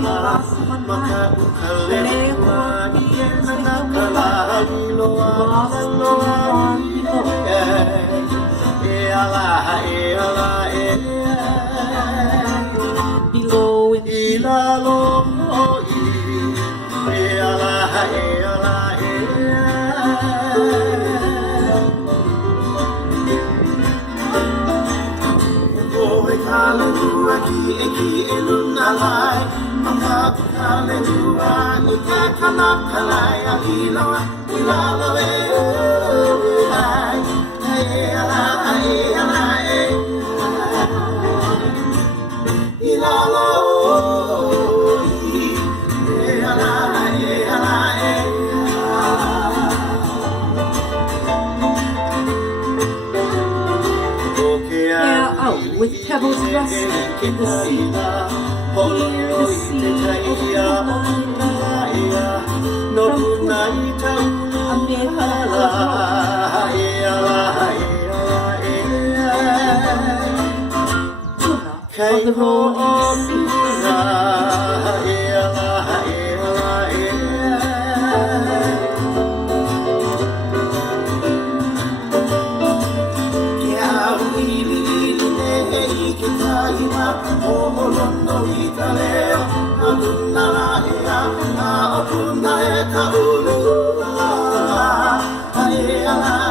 lipas pareho sa below in Hallelujah, ki elunalai, mama hallelujah, ika kalak kalai ilawa, ilalawe, ai, ai, ilalawe, with pebbles resting in the sea. Hear the sea amid of the rolling sea. Hallelujah.